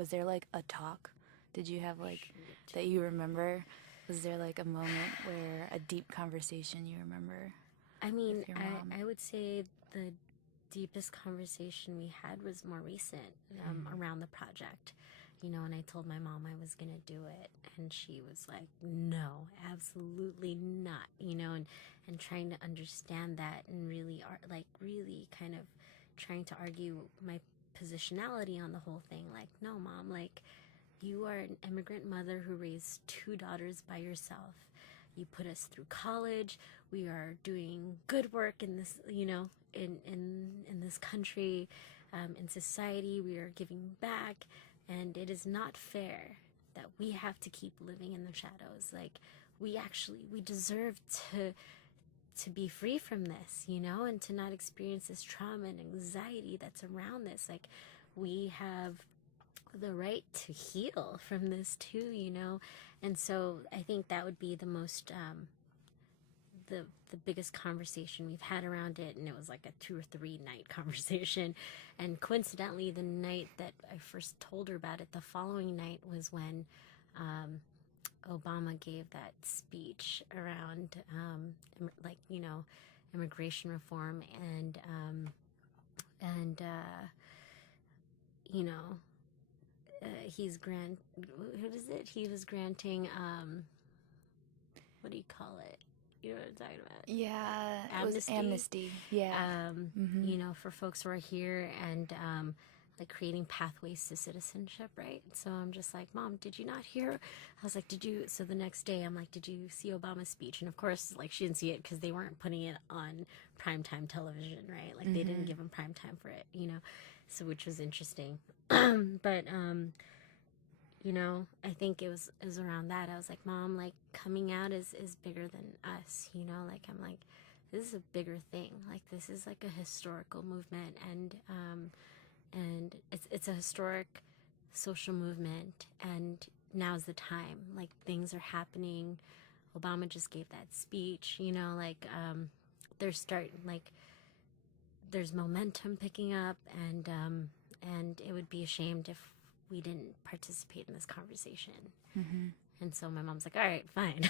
was there like a talk? Did you have like that you remember? Was there like a moment where a deep conversation you remember? I mean, with your mom? I would say the deepest conversation we had was more recent, around the project. And I told my mom I was going to do it, and she was like, no, absolutely not, and trying to understand that, and really, really kind of trying to argue my positionality on the whole thing. Like, no, Mom, like, you are an immigrant mother who raised 2 daughters by yourself. You put us through college. We are doing good work in this, in this country, in society. We are giving back, and it is not fair that we have to keep living in the shadows. Like, we deserve to be free from this, and to not experience this trauma and anxiety that's around this. Like, we have the right to heal from this too, and so I think that would be the most the biggest conversation we've had around it. And it was like a 2 or 3 night conversation, and coincidentally the night that I first told her about it, the following night was when Obama gave that speech around immigration reform, and he was granting, what do you call it? You know what I'm talking about? Yeah, Amnesty. it was amnesty. Yeah. For folks who are here, and like creating pathways to citizenship, right? So I'm just like, Mom, did you not hear? I was like, so the next day I'm like, did you see Obama's speech? And of course, like, she didn't see it because they weren't putting it on primetime television, right? Like, they didn't give him primetime for it, so, which was interesting. But I think it was around that. I was like, Mom, like, coming out is bigger than us, like, I'm like, this is a bigger thing. Like, this is like a historical movement, and it's a historic social movement, and now's the time. Like, things are happening. Obama just gave that speech, there's momentum picking up, and it would be ashamed if we didn't participate in this conversation. And so my mom's like, all right, fine.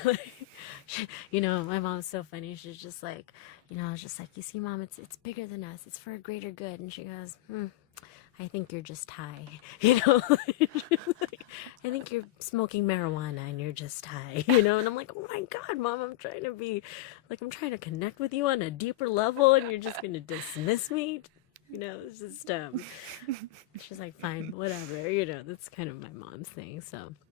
My mom's so funny. She's just like, I was just like, you see, Mom, it's bigger than us. It's for a greater good. And she goes, I think you're just high. Like, I think you're smoking marijuana and you're just high, And I'm like, oh my God, Mom, I'm trying to connect with you on a deeper level, and you're just going to dismiss me. It's just, she's like, fine, whatever, that's kind of my mom's thing. So,